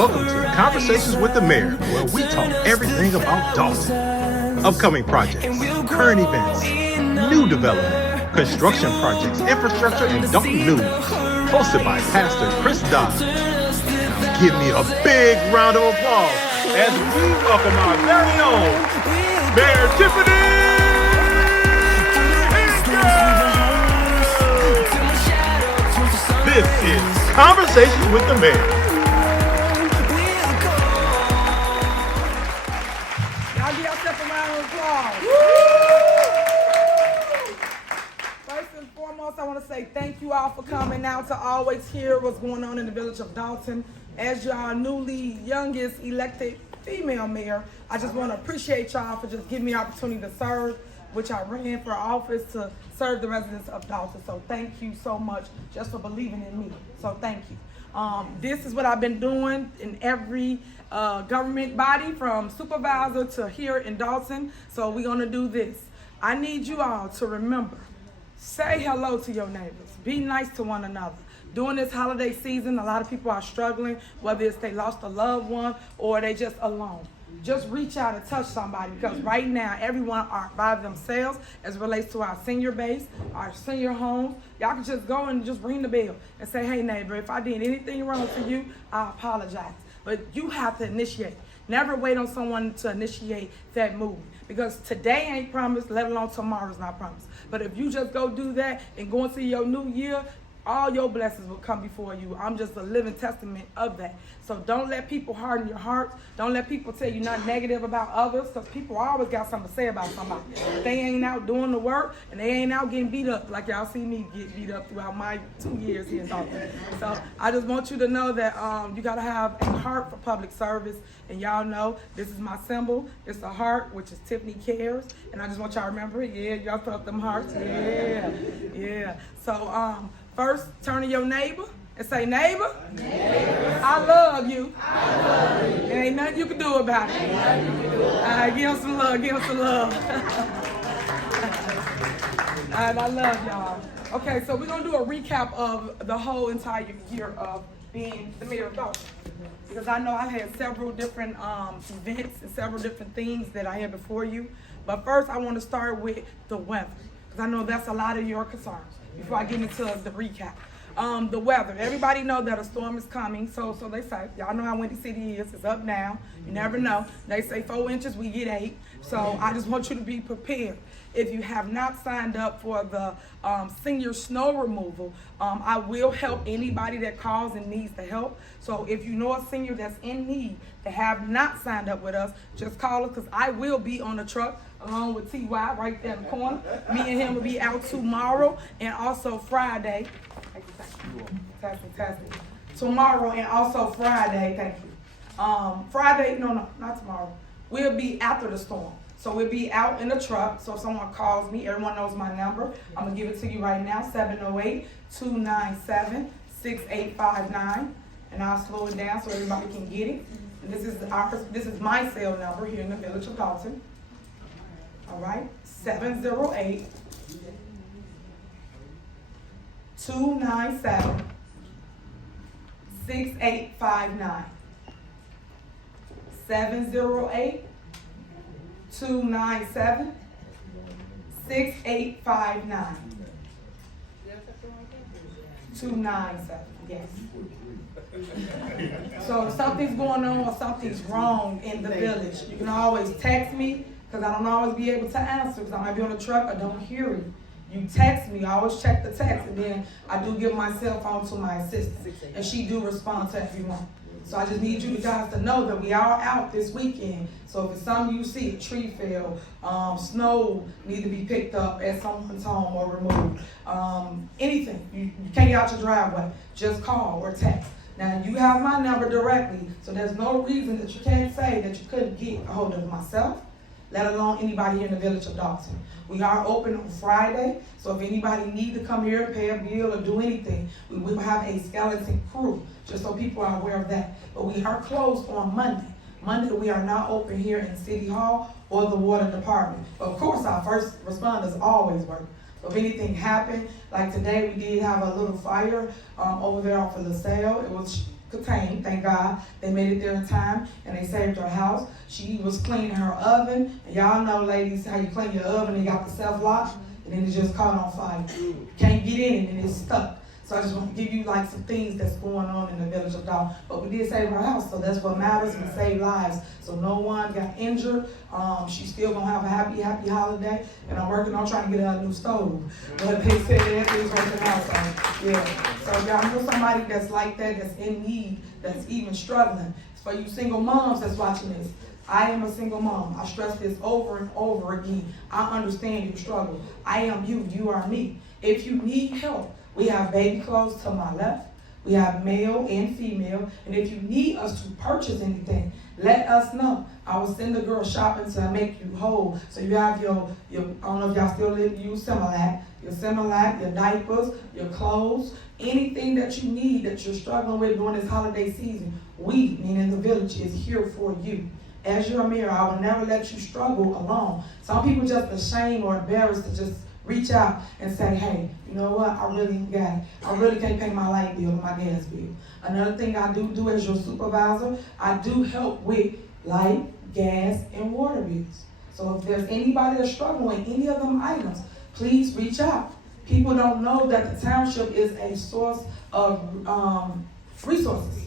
Welcome to Conversations with the Mayor, where we talk everything about Dolton. Upcoming projects, current events, new development, construction projects, infrastructure, and Dolton news. Hosted by Pastor Chris Dodd. Now give me a big round of applause as we welcome our very own Mayor Tiffany Higgins. This is Conversations with the Mayor. I want to say thank you all for coming out to always hear what's going on in the village of Dolton. As y'all newly youngest elected female mayor, I just want to appreciate y'all for just giving me the opportunity to serve, which I ran for office to serve the residents of Dolton. So thank you so much just for believing in me. So thank you. This is what I've been doing in every government body from supervisor to here in Dolton. So we're going to do this. I need you all to remember. Say hello to your neighbors. Be nice to one another. During this holiday season, a lot of people are struggling, whether it's they lost a loved one or they just alone. Just reach out and touch somebody, because right now everyone are by themselves as it relates to our senior base, our senior homes. Y'all can just go and just ring the bell and say, hey neighbor, if I did anything wrong to you, I apologize. But you have to initiate. Never wait on someone to initiate that movement, because today ain't promised, let alone tomorrow's not promised. But if you just go do that and go into your new year, all your blessings will come before you. I'm just a living testament of that. So don't let people harden your heart. Don't let people tell you nothing negative about others, because people always got something to say about somebody. If they ain't out doing the work and they ain't out getting beat up like y'all see me get beat up throughout my 2 years here in Dolton. So I just want you to know that you got to have a heart for public service. And y'all know this is my symbol. It's a heart, which is Tiffany Cares. And I just want y'all to remember it. Yeah, y'all felt them hearts. Yeah. So first, turn to your neighbor and say, neighbor, I love you. There ain't nothing you can do about it. All right, give him some love, All right, I love y'all. Okay, so we're going to do a recap of the whole entire year of being the mayor of Dolton. Because I know I had several different events and several different things that I had before you. But first, I want to start with the weather, because I know that's a lot of your concerns before I get into the recap. The weather. Everybody know that a storm is coming, so they say. Y'all know how Windy City is. It's up now. You never know. They say 4 inches, we get 8. So I just want you to be prepared. If you have not signed up for the senior snow removal, I will help anybody that calls and needs the help. So if you know a senior that's in need that have not signed up with us, just call us, because I will be on the truck along with TY right there in the corner. Me and him will be out tomorrow and also Friday. Testing. Tomorrow and also Friday, thank you. Friday, no, not tomorrow. We'll be after the storm. So we'll be out in the truck. So if someone calls me, everyone knows my number. I'm going to give it to you right now, 708-297-6859. And I'll slow it down so everybody can get it. And this is my cell number here in the village of Dolton. All right, 708-297-6859. 708-297-6859. 297, yes. So if something's going on or something's wrong in the village, you can always text me, because I don't always be able to answer, because I might be on the truck or don't hear you. You text me, I always check the text, and then I do give my cell phone to my assistant, and she do respond to everyone. So I just need you guys to know that we are out this weekend. So if it's something you see, a tree fell, snow need to be picked up at someone's home or removed, anything, you can't get out your driveway, just call or text. Now you have my number directly, so there's no reason that you can't say that you couldn't get a hold of myself, let alone anybody here in the village of Dolton. We are open on Friday, so if anybody needs to come here and pay a bill or do anything, we will have a skeleton crew, just so people are aware of that. But we are closed on Monday. Monday we are not open here in City Hall or the water department. But of course our first responders always work. So if anything happened, like today we did have a little fire over there off of LaSalle. It was contained, thank God. They made it there in time, and they saved her house. She was cleaning her oven, and y'all know, ladies, how you clean your oven, and you got the self-lock, and then it just caught on fire. Can't get in it, and it's stuck. So I just want to give you like some things that's going on in the village of Dolton. But we did save her house, so that's what matters. We saved lives. So no one got injured. She's still going to have a happy holiday. And I'm working on trying to get her a new stove. But they said everything's working out. So, yeah. So if y'all know somebody that's like that, that's in need, that's even struggling. For you single moms that's watching this, I am a single mom. I stress this over and over again. I understand your struggle. I am you. You are me. If you need help, we have baby clothes to my left. We have male and female. And if you need us to purchase anything, let us know. I will send the girl shopping to make you whole. So you have your I don't know if y'all still use Similac, your diapers, your clothes, anything that you need that you're struggling with during this holiday season. We, meaning the village, is here for you. As your mayor, I will never let you struggle alone. Some people just ashamed or embarrassed to just reach out and say, hey, you know what, I really got it. I really can't pay my light bill or my gas bill. Another thing I do as your supervisor, I do help with light, gas, and water bills. So if there's anybody that's struggling with any of them items, please reach out. People don't know that the township is a source of resources.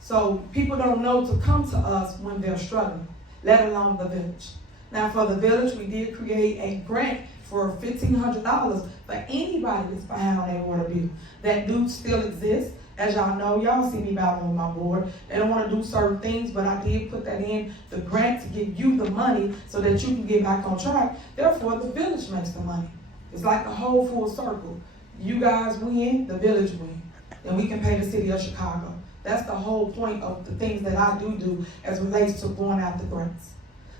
So people don't know to come to us when they're struggling, let alone the village. Now for the village, we did create a grant for $1,500 for anybody that's behind on their water bill. That do still exists. As y'all know, y'all see me battling with my board. They don't want to do certain things, but I did put that in the grant to give you the money so that you can get back on track. Therefore, the village makes the money. It's like a whole full circle. You guys win, the village win. And we can pay the city of Chicago. That's the whole point of the things that I do as relates to going after grants.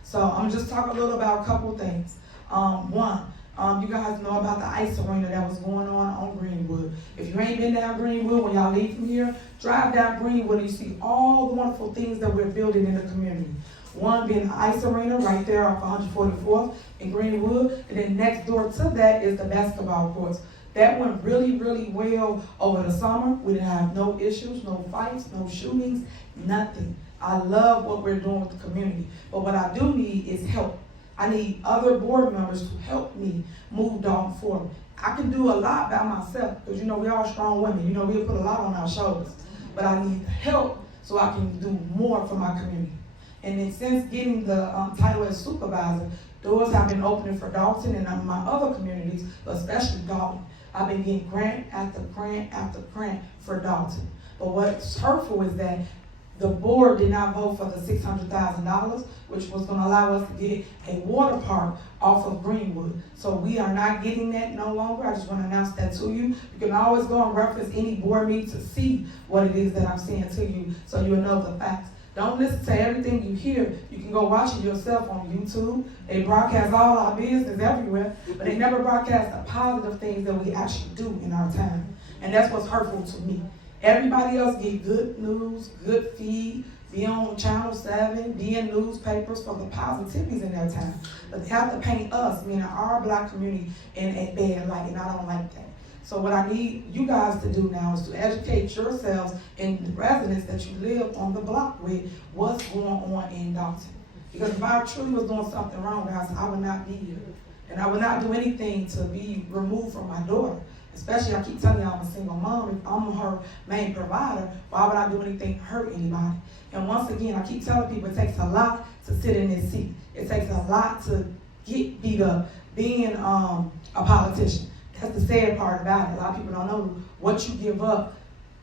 So I'm just talking a little about a couple things. You guys know about the ice arena that was going on Greenwood. If you ain't been down Greenwood, when y'all leave from here, drive down Greenwood and you see all the wonderful things that we're building in the community. One being the ice arena right there off 144th in Greenwood, and then next door to that is the basketball courts. That went really, really well over the summer. We didn't have no issues, no fights, no shootings, nothing. I love what we're doing with the community. But what I do need is help. I need other board members to help me move Dolton forward. I can do a lot by myself, because we all strong women. We'll put a lot on our shoulders. But I need help so I can do more for my community. And then since getting the title as supervisor, doors have been opening for Dolton and my other communities, but especially Dolton. I've been getting grant after grant after grant for Dolton. But what's hurtful is that the board did not vote for the $600,000, which was going to allow us to get a water park off of Greenwood. So we are not getting that no longer. I just want to announce that to you. You can always go and reference any board meeting to see what it is that I'm saying to you, so you'll know the facts. Don't listen to everything you hear. You can go watch it yourself on YouTube. They broadcast all our business everywhere, but they never broadcast the positive things that we actually do in our town. And that's what's hurtful to me. Everybody else get good news, good feed, be on Channel 7, be in newspapers for the positivities in their town. But they have to paint us, meaning our black community, in a bad light, and I don't like that. So what I need you guys to do now is to educate yourselves and the residents that you live on the block with what's going on in Dolton. Because if I truly was doing something wrong, guys, I would not be here. And I would not do anything to be removed from my daughter. Especially, I keep telling you I'm a single mom. If I'm her main provider, why would I do anything to hurt anybody? And once again, I keep telling people it takes a lot to sit in this seat. It takes a lot to get beat up being a politician. That's the sad part about it. A lot of people don't know what you give up,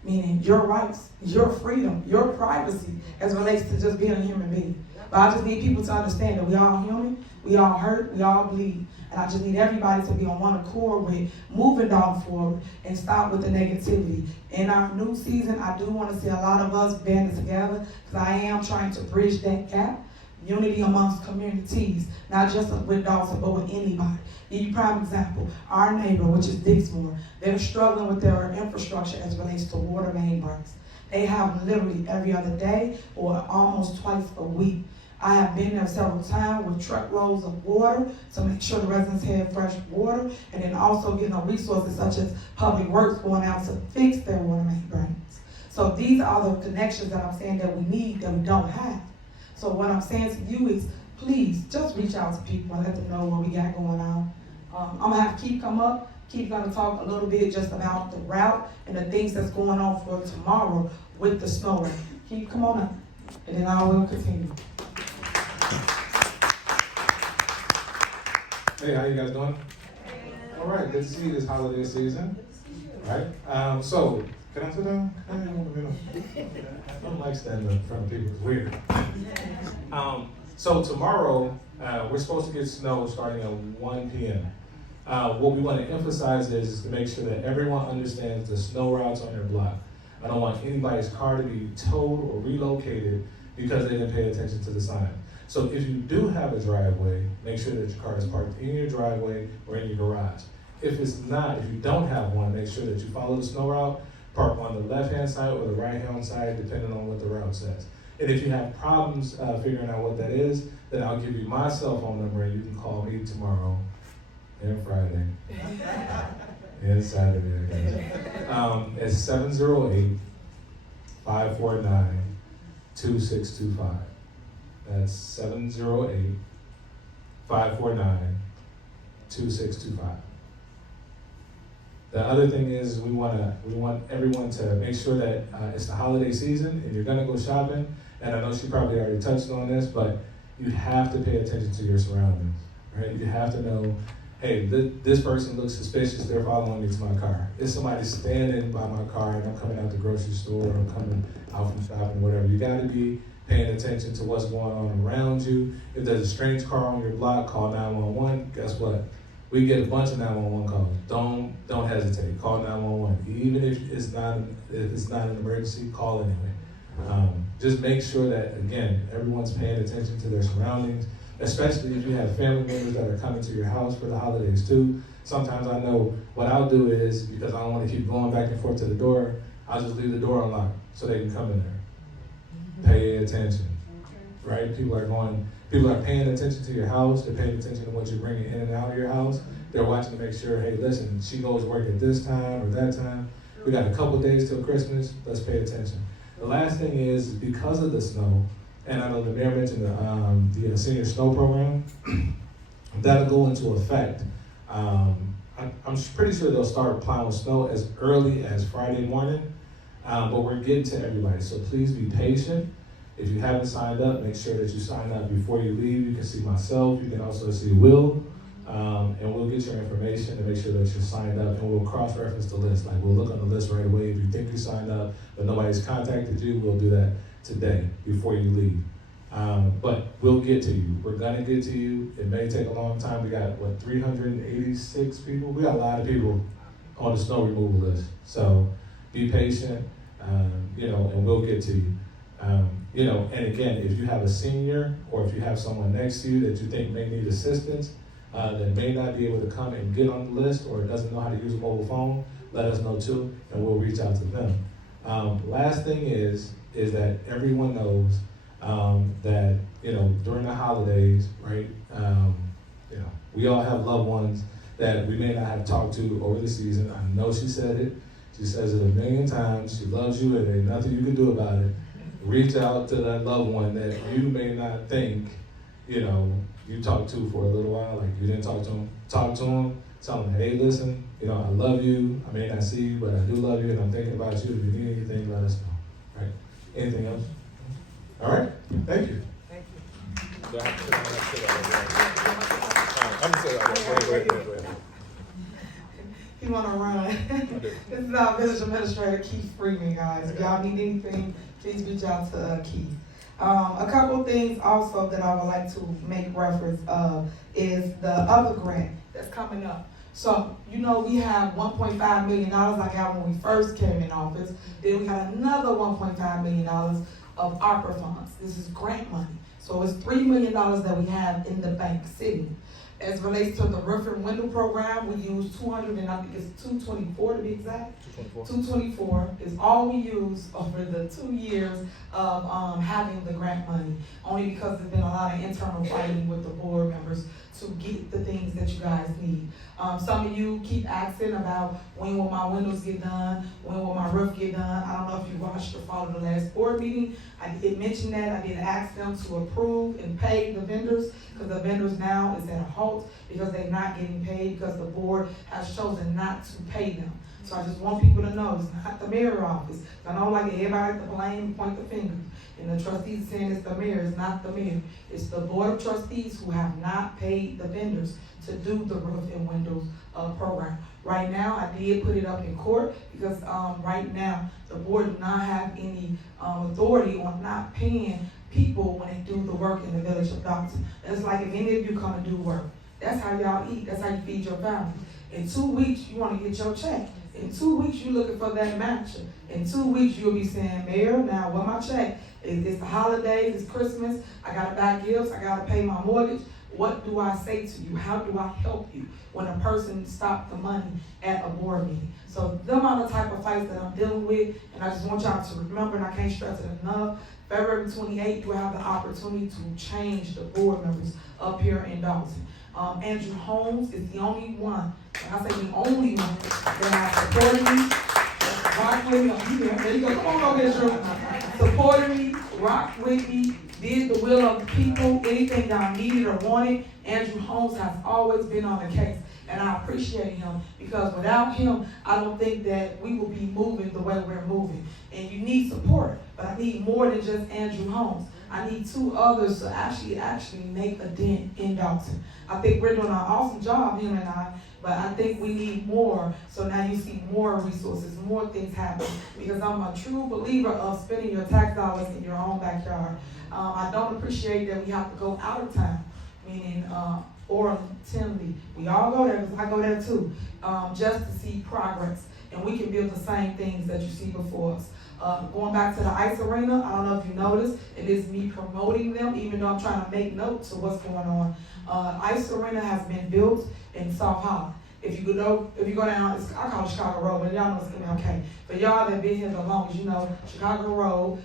meaning your rights, your freedom, your privacy, as it relates to just being a human being. But I just need people to understand that we all human, we all hurt, we all bleed. And I just need everybody to be on one accord with moving Dolton forward and stop with the negativity. In our new season, I do want to see a lot of us banded together, because I am trying to bridge that gap. Unity amongst communities, not just with Dolton, but with anybody. Give you a prime example. Our neighbor, which is Dixmoor, they're struggling with their infrastructure as it relates to water main breaks. They have literally every other day or almost twice a week. I have been there several times with truckloads of water to make sure the residents have fresh water, and then also getting the resources such as public works going out to fix their water main breaks. So these are the connections that I'm saying that we need that we don't have. So what I'm saying to you is, please just reach out to people and let them know what we got going on. I'm gonna have Keith come up. Keith's gonna talk a little bit just about the route and the things that's going on for tomorrow with the snow rain. Keith, come on up, and then I will continue. Hey, how you guys doing? All right, good to see you this holiday season. All right, so can I sit down? I don't like standing in front of people, it's weird. So tomorrow, we're supposed to get snow starting at 1 p.m. What we want to emphasize is to make sure that everyone understands the snow routes on their block. I don't want anybody's car to be towed or relocated because they didn't pay attention to the sign. So if you do have a driveway, make sure that your car is parked in your driveway or in your garage. If it's not, if you don't have one, make sure that you follow the snow route, park on the left-hand side or the right-hand side, depending on what the route says. And if you have problems figuring out what that is, then I'll give you my cell phone number and you can call me tomorrow and Friday and Saturday, I guess. It's 708-549-2625. That's 708-549-2625. The other thing is we want everyone to make sure that it's the holiday season and you're gonna go shopping. And I know she probably already touched on this, but you have to pay attention to your surroundings, right? You have to know, hey, this person looks suspicious, they're following me to my car. If somebody's standing by my car and I'm coming out the grocery store or I'm coming out from shopping, whatever, you gotta be paying attention to what's going on around you. If there's a strange car on your block, call 911. Guess what? We get a bunch of 911 calls. Don't hesitate. Call 911. Even if it's not an emergency, call anyway. Just make sure that, again, everyone's paying attention to their surroundings, especially if you have family members that are coming to your house for the holidays too. Sometimes I know what I'll do is, because I don't want to keep going back and forth to the door, I'll just leave the door unlocked so they can come in there. Pay attention, right? People are paying attention to your house. They're paying attention to what you're bringing in and out of your house. They're watching to make sure, hey, listen, she goes to work at this time or that time. We got a couple days till Christmas. Let's pay attention. The last thing is, because of the snow, and I know the mayor mentioned the senior snow program, that'll go into effect. I'm pretty sure they'll start plowing snow as early as Friday morning. But we're getting to everybody, so please be patient. If you haven't signed up, make sure that you sign up before you leave. You can see myself, you can also see Will, and we'll get your information to make sure that you're signed up, and we'll cross-reference the list. Like, we'll look on the list right away. If you think you signed up, but nobody's contacted you, we'll do that today before you leave. But we'll get to you. We're gonna get to you. It may take a long time. We got, 386 people? We got a lot of people on the snow removal list. So be patient. And we'll get to you. And again, if you have a senior or if you have someone next to you that you think may need assistance, that may not be able to come and get on the list or doesn't know how to use a mobile phone, let us know too, and we'll reach out to them. Last thing is that everyone knows that, during the holidays, right, we all have loved ones that we may not have talked to over the season. I know she said it. She says it a million times. She loves you, and there ain't nothing you can do about it. Reach out to that loved one that you may not think, you talked to for a little while, like you didn't talk to them. Talk to them, tell them, hey, listen, I love you. I may not see you, but I do love you, and I'm thinking about you. If you need anything, let us know. Right? Anything else? All right. Thank you. Thank you. I'm gonna say that. Go ahead. He wanna run. This is our village administrator, Keith Freeman, guys. If y'all need anything, please reach out to Keith. A couple things also that I would like to make reference of is the other grant that's coming up. So, we have $1.5 million I got when we first came in office. Then we got another $1.5 million of ARPA funds. This is grant money. So it's $3 million that we have in the bank sitting. As relates to the roof and window program, we use 200 and I think it's 224 to be exact. 224 is all we use over the 2 years of having the grant money. Only because there's been a lot of internal fighting with the board members to get the things that you guys need. Some of you keep asking about when will my windows get done, when will my roof get done. I don't know if you watched or followed the last board meeting. I did mention that. I did ask them to approve and pay the vendors, because the vendors now is at a halt because they're not getting paid because the board has chosen not to pay them. So I just want people to know it's not the mayor's office. I don't like everybody to blame and point the finger. And the trustees saying it's the mayor, it's not the mayor. It's the board of trustees who have not paid the vendors to do the roof and windows program. Right now, I did put it up in court because right now, the board do not have any authority on not paying people when they do the work in the village of Dolton. It's like if any of you come to do work, that's how y'all eat, that's how you feed your family. In 2 weeks, you want to get your check. In 2 weeks, you're looking for that matcher. In 2 weeks, you'll be saying, Mayor, now what my check? It's the holidays, it's Christmas, I gotta buy gifts, I gotta pay my mortgage. What do I say to you? How do I help you when a person stopped the money at a board meeting? So them are the type of fights that I'm dealing with, and I just want y'all to remember, and I can't stress it enough, February 28th, you have the opportunity to change the board members up here in Dolton. Andrew Holmes is the only one, and I say the only one, that has supported me. Rock with me. There you go. Come on over here, Drew. Supported me, rocked with me, did the will of the people. Anything that I needed or wanted, Andrew Holmes has always been on the case. And I appreciate him, because without him, I don't think that we will be moving the way we're moving. And you need support, but I need more than just Andrew Holmes. I need 2 others to actually make a dent in Dolton. I think we're doing an awesome job, him and I, but I think we need more, so now you see more resources, more things happen, because I'm a true believer of spending your tax dollars in your own backyard. I don't appreciate that we have to go out of town, meaning Orland, we all go there, because I go there too, just to see progress, and we can build the same things that you see before us. Going back to the ice arena, I don't know if you noticed, it is me promoting them, even though I'm trying to make notes of what's going on. Ice arena has been built in South Holland. If you go down, I call it Chicago Road, but y'all know it's gonna be okay. For y'all that been here the longest, you know Chicago Road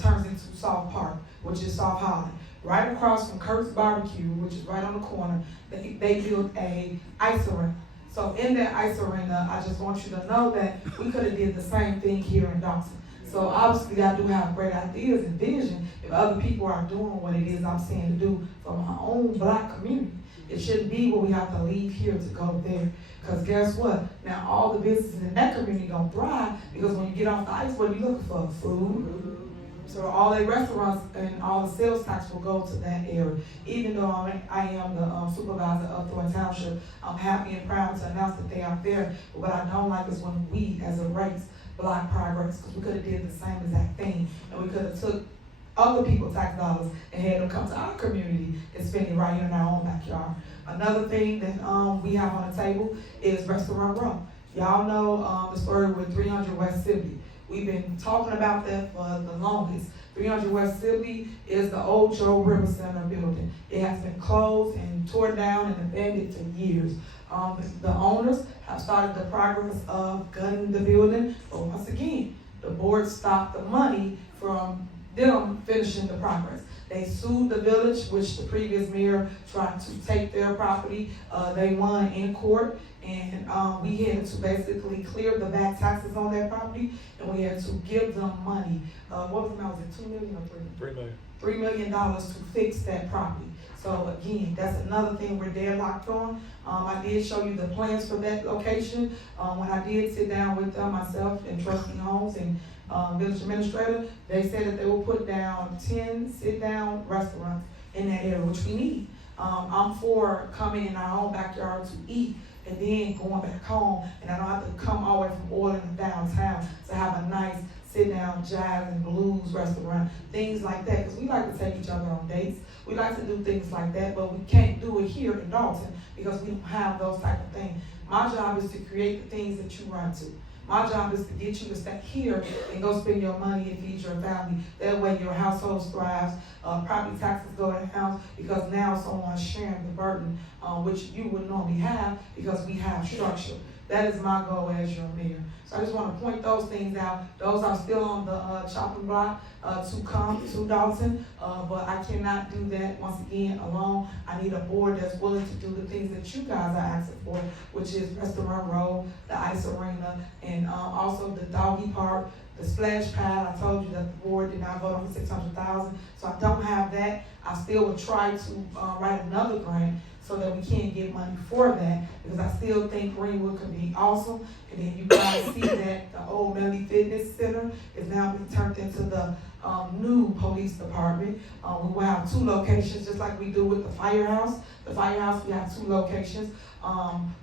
turns into South Park, which is South Holland. Right across from Kurt's Barbecue, which is right on the corner, they built a ice arena. So in that ice arena, I just want you to know that we could have did the same thing here in Dolton. So obviously I do have great ideas and vision if other people are doing what it is I'm saying to do for my own black community. It shouldn't be where we have to leave here to go there. Because guess what? Now all the businesses in that community gonna thrive, because when you get off the ice, what are you looking for? Food. So all the restaurants and all the sales tax will go to that area. Even though I am the supervisor of Thornton Township, I'm happy and proud to announce that they are there. But what I don't like is when we, as a race, block progress, because we could have did the same exact thing, and we could have took other people's tax dollars and had them come to our community and spend it right here in our own backyard. Another thing that we have on the table is Restaurant Row. Y'all know the story with 300 West Sibley. We've been talking about that for the longest. 300 West Sibley is the old Joe River Center building. It has been closed and torn down and abandoned for years. The owners have started the progress of gutting the building, but once again, the board stopped the money from them finishing the progress. They sued the village, which the previous mayor tried to take their property. They won in court, and we had to basically clear the back taxes on their property, and we had to give them money. What was the amount? Was it $2 million or $3 million? $3 million to fix that property. So again, that's another thing we're deadlocked on. I did show you the plans for that location. When I did sit down with myself and Trustee Holmes and village administrator, they said that they will put down 10 sit-down restaurants in that area, which we need. I'm for coming in our own backyard to eat and then going back home, and I don't have to come all the way from Orland downtown to have a nice sit-down jazz and blues restaurant, things like that, because we like to take each other on dates. We like to do things like that, but we can't do it here in Dolton because we don't have those type of things. My job is to create the things that you run to. My job is to get you to stay here and go spend your money and feed your family. That way your household thrives, property taxes go down, because now someone's sharing the burden, which you would normally have because we have structure. That is my goal as your mayor. So I just want to point those things out. Those are still on the chopping block to come to Dolton, but I cannot do that once again alone. I need a board that's willing to do the things that you guys are asking for, which is Restaurant Road, the ice arena, and also the doggy park, the splash pad. I told you that the board did not vote on the $600,000, so I don't have that. I still will try to write another grant so that we can get money for that, because I still think Greenwood could be awesome. And then you guys see that the old Melly Fitness Center is now being turned into the new police department. We will have 2 locations, just like we do with the firehouse. The firehouse, we have 2 locations.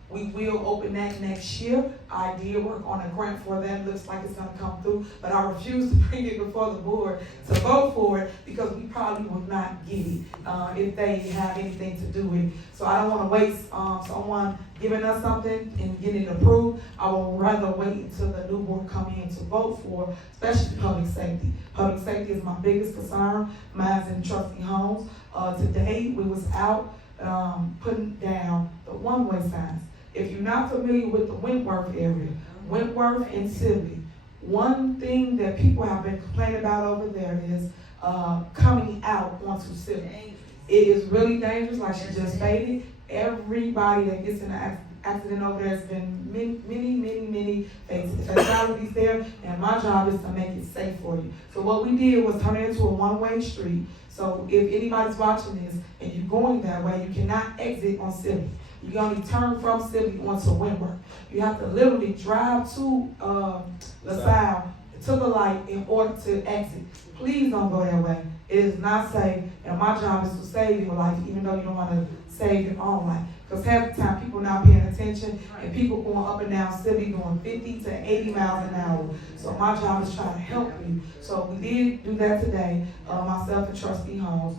We will open that next year. I did work on a grant for that. Looks like it's gonna come through, but I refuse to bring it before the board to vote for it, because we probably would not get it if they have anything to do with it. So I don't wanna waste someone giving us something and getting it approved. I would rather wait until the new board come in to vote for, especially public safety. Public safety is my biggest concern. Mine's in trustee homes. Today we was out putting down the one-way signs. If you're not familiar with the Wentworth area, Wentworth and Sibley, one thing that people have been complaining about over there is coming out onto Sibley. It is really dangerous, like she just stated. Everybody that gets in an accident over there has been many fatalities there, and my job is to make it safe for you. So what we did was turn it into a one-way street. So if anybody's watching this and you're going that way, you cannot exit on Sibley. You can only turn from Sibley onto Wentworth. You have to literally drive to LaSalle to the light in order to exit. Please don't go that way. It is not safe, and my job is to save your life, even though you don't want to save your own life. Because half the time people not paying attention, and people going up and down Sibley going 50 to 80 miles an hour. So my job is trying to help you. So we did do that today, myself and Trustee Holmes.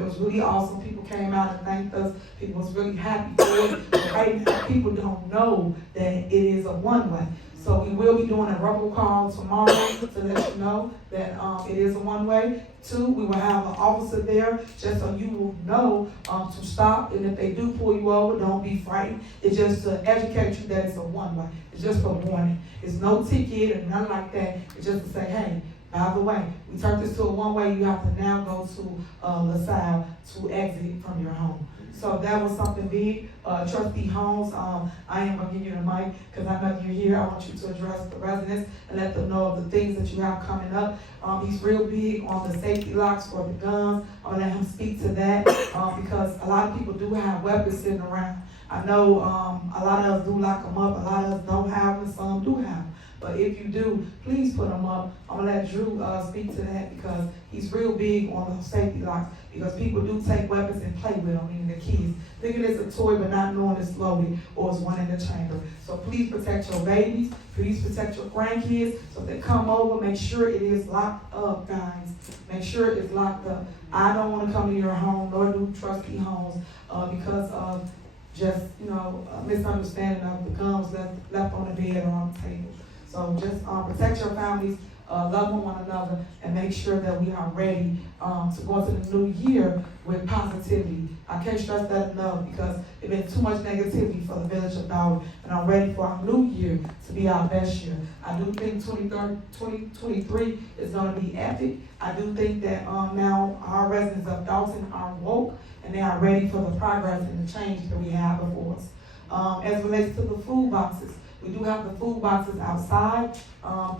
It was really awesome. People came out and thanked us. People was really happy for it. But right now, people don't know that it is a one-way. So we will be doing a robocall tomorrow to let you know that it is a one-way. 2, we will have an officer there just so you will know to stop. And if they do pull you over, don't be frightened. It's just to educate you that it's a one-way. It's just for warning. It's no ticket or nothing like that. It's just to say, hey, by the way, we turned this to a one-way. You have to now go to LaSalle to exit from your home. So that was something big. Trustee Holmes, I am going to give you the mic because I know you're here. I want you to address the residents and let them know of the things that you have coming up. He's real big on the safety locks for the guns. I'm going to let him speak to that because a lot of people do have weapons sitting around. I know a lot of us do lock them up. A lot of us don't have them. Some do have them. But if you do, please put them up. I'm going to let Drew speak to that because he's real big on the safety locks because people do take weapons and play with them, meaning the kids. Thinking it's a toy but not knowing it's loaded or it's one in the chamber. So please protect your babies. Please protect your grandkids. So if they come over, make sure it is locked up, guys. Make sure it's locked up. I don't want to come to your home, nor do Trustee Homes because of just, a misunderstanding of the guns left on the bed or on the table. So just protect your families, love one another, and make sure that we are ready to go into the new year with positivity. I can't stress that enough because there's been too much negativity for the village of Dolton, and I'm ready for our new year to be our best year. I do think 2023 is going to be epic. I do think that now our residents of Dolton are woke, and they are ready for the progress and the change that we have before us. As it relates to the food boxes, we do have the food boxes outside.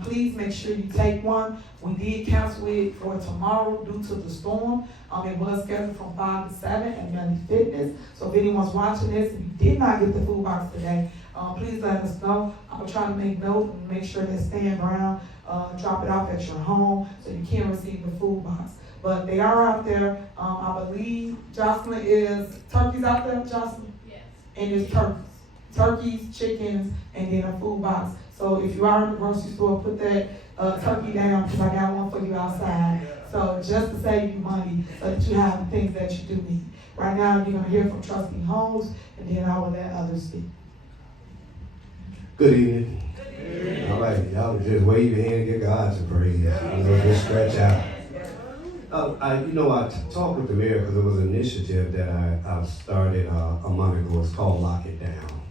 Please make sure you take one. We did cancel it for tomorrow due to the storm. It was scheduled from 5 to 7 at Melly Fitness. So if anyone's watching this and you did not get the food box today, please let us know. I will try to make note and make sure that stand around, drop it off at your home so you can receive the food box. But they are out there. I believe Jocelyn is turkeys out there, Jocelyn? Yes. And it's turkeys, chickens, and then a food box. So if you are in the grocery store, put that turkey down because I got one for you outside. So just to save you money so that you have the things that you do need. Right now, you're going to hear from Trustee Holmes, and then I will let others speak. Good evening. Good evening. All right, y'all just wave your hand and give God some praise. Just stretch out. I talked with the mayor because there was an initiative that I started a month ago. It's called Lock It Down.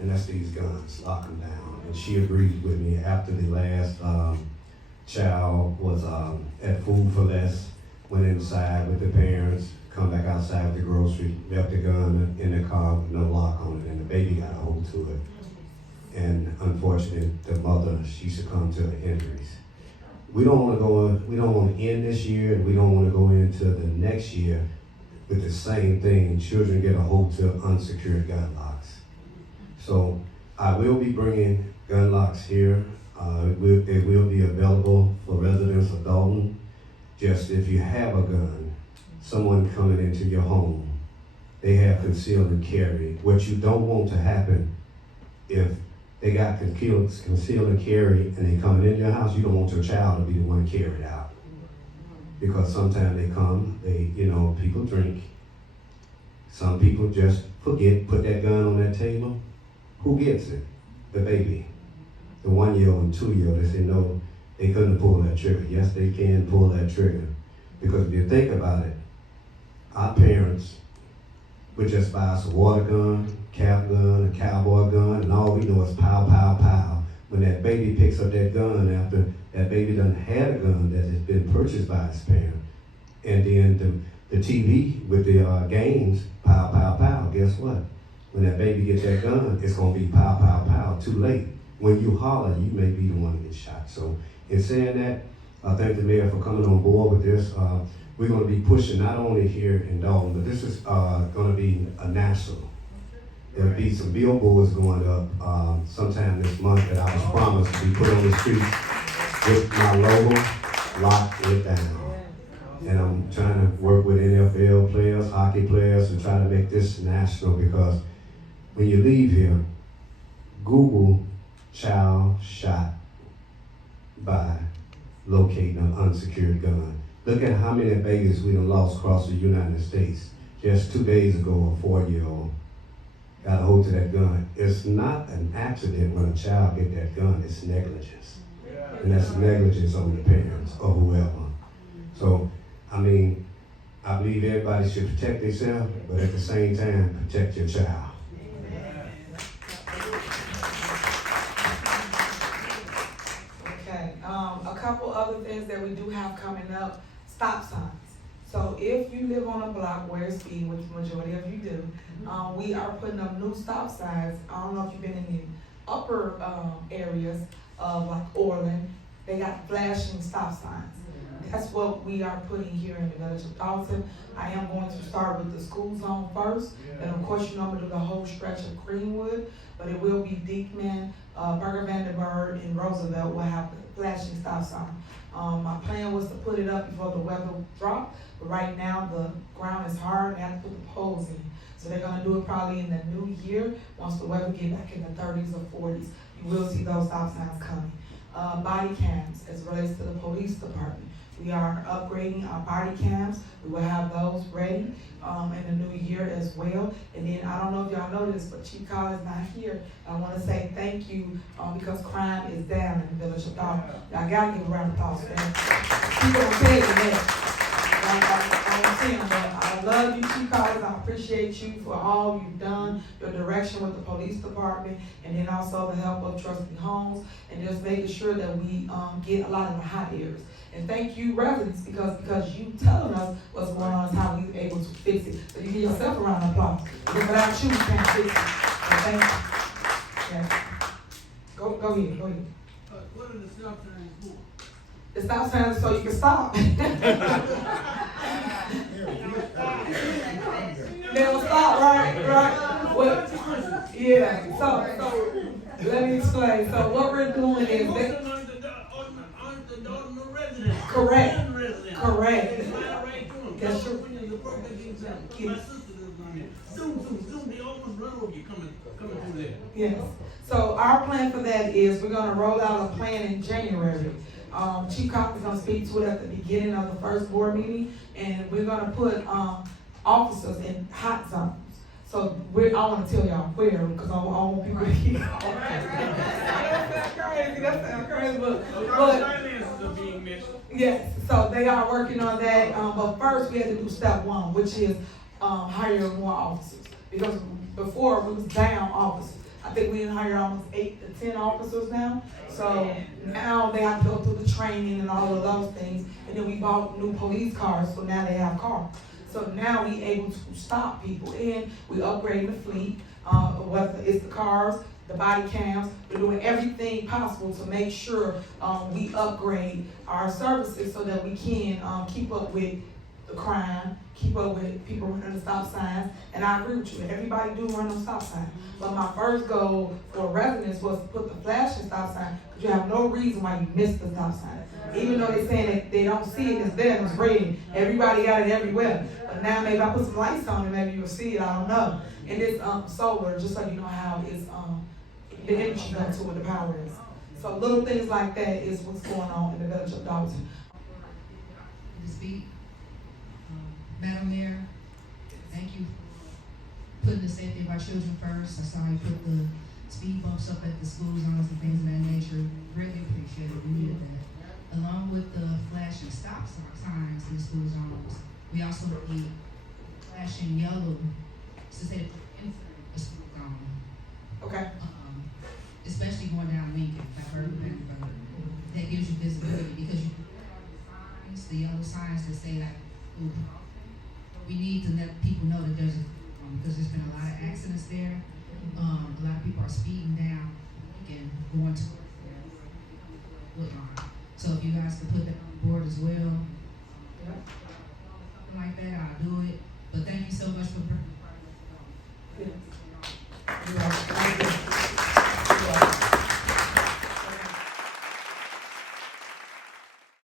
and that's these guns, lock them down. And she agreed with me after the last child was at Food for Less, went inside with the parents, come back outside with the grocery, left the gun in the car with no lock on it, and the baby got a hold to it. And unfortunately, the mother, she succumbed to the injuries. We don't want to end this year, and we don't want to go into the next year with the same thing. Children get a hold to unsecured gun locks. So I will be bringing gun locks here. It will be available for residents of Dolton. Just if you have a gun, someone coming into your home, they have concealed and carry. What you don't want to happen, if they got concealed and carry and they coming into your house, you don't want your child to be the one carried out. Because sometimes they come, people drink. Some people just forget, put that gun on that table. Who gets it? The baby. The 1-year-old and 2-year-old, they say no, they couldn't pull that trigger. Yes, they can pull that trigger. Because if you think about it, our parents would just buy us a water gun, cap gun, a cowboy gun, and all we know is pow, pow, pow. When that baby picks up that gun after that baby done had a gun that has been purchased by his parent, and then the TV with the games, pow, pow, pow, guess what? When that baby gets that gun, it's gonna be pow, pow, pow, too late. When you holler, you may be the one to get shot. So in saying that, I thank the mayor for coming on board with this. We're gonna be pushing not only here in Dolton, but this is gonna be a national. There'll be some billboards going up sometime this month that I was promised to be put on the streets with my logo, Lock It Down. And I'm trying to work with NFL players, hockey players, to try to make this national, because when you leave here, Google child shot by locating an unsecured gun. Look at how many babies we done lost across the United States. Just 2 days ago, a 4-year-old got a hold to that gun. It's not an accident when a child get that gun, it's negligence. And that's negligence on the parents or whoever. So, I believe everybody should protect themselves, but at the same time, protect your child. Okay, a couple other things that we do have coming up, stop signs. So if you live on a block where it's speed, which the majority of you do, we are putting up new stop signs. I don't know if you've been in the upper areas of like Orland, they got flashing stop signs. That's what we are putting here in the village of Dolton. I am going to start with the school zone first, and of course, I'm gonna do the whole stretch of Greenwood, but it will be Diekman, Burger Vandenberg, and Roosevelt will have the flashing stop sign. My plan was to put it up before the weather dropped, but right now the ground is hard and I have to put the poles in. So they're gonna do it probably in the new year, once the weather get back in the 30s or 40s. You will see those stop signs coming. Body cams, as it relates to the police department. We are upgrading our body cams. We will have those ready in the new year as well. And then I don't know if y'all know this, but Chief Carl is not here. I want to say thank you because crime is down in the village of Dolton. Y'all gotta give a round of applause for that. People don't tell you that. I love you, Chief Collins. I appreciate you for all you've done, your direction with the police department, and then also the help of Trusting Homes, and just making sure that we get a lot of the hot areas. And thank you, residents, because you telling us what's going on is how we're able to fix it. So you give yourself a round of applause. Because without you, we can't fix it. So thank you. Yeah. Go ahead. What are the stop signs for? The stop sign is so you can stop. They'll stop, right? Well, yeah. So let me explain. So what we're doing is correct. That's true. Yes. So our plan for that is we're gonna roll out a plan in January. Chief Cox is gonna speak to it at the beginning of the first board meeting, and we're gonna put officers in hot zones. So I want to tell y'all where, because I want people to keep That sounds crazy, but yes, so they are working on that. But first we had to do step one, which is hire more officers. Because before we was down officers. I think we didn't hire almost 8 to 10 officers now. So now they have to go through the training and all of those things. And then we bought new police cars, so now they have cars. So now we able to stop people, and we upgrade the fleet, whether it's the cars, the body cams. We're doing everything possible to make sure we upgrade our services so that we can keep up with the crime, keep up with people running the stop signs. And I agree with you, everybody do run those stop signs. But my first goal for residents was to put the flashing stop sign, because you have no reason why you missed the stop sign. Even though they're saying that they don't see it, it's there, and it's red. Everybody got it everywhere. But now maybe I put some lights on it, maybe you'll see it, I don't know. And it's solar, just so you know how it's the energy goes to what the power is. So little things like that is what's going on in the village of Dolton. To speak. Madam Mayor, thank you for putting the safety of our children first. I saw you put the speed bumps up at the school zones and things of that nature. Really appreciate it. We needed that. Along with the flashing stop signs in the school zones, we also need flashing yellow to say in the school zone. Okay. Especially going down Lincoln, that gives you visibility, because you the yellow signs that say like, ooh, we need to let people know that there's because there's been a lot of accidents there. A lot of people are speeding down and going to Woodlawn. So if you guys could put that on board as well,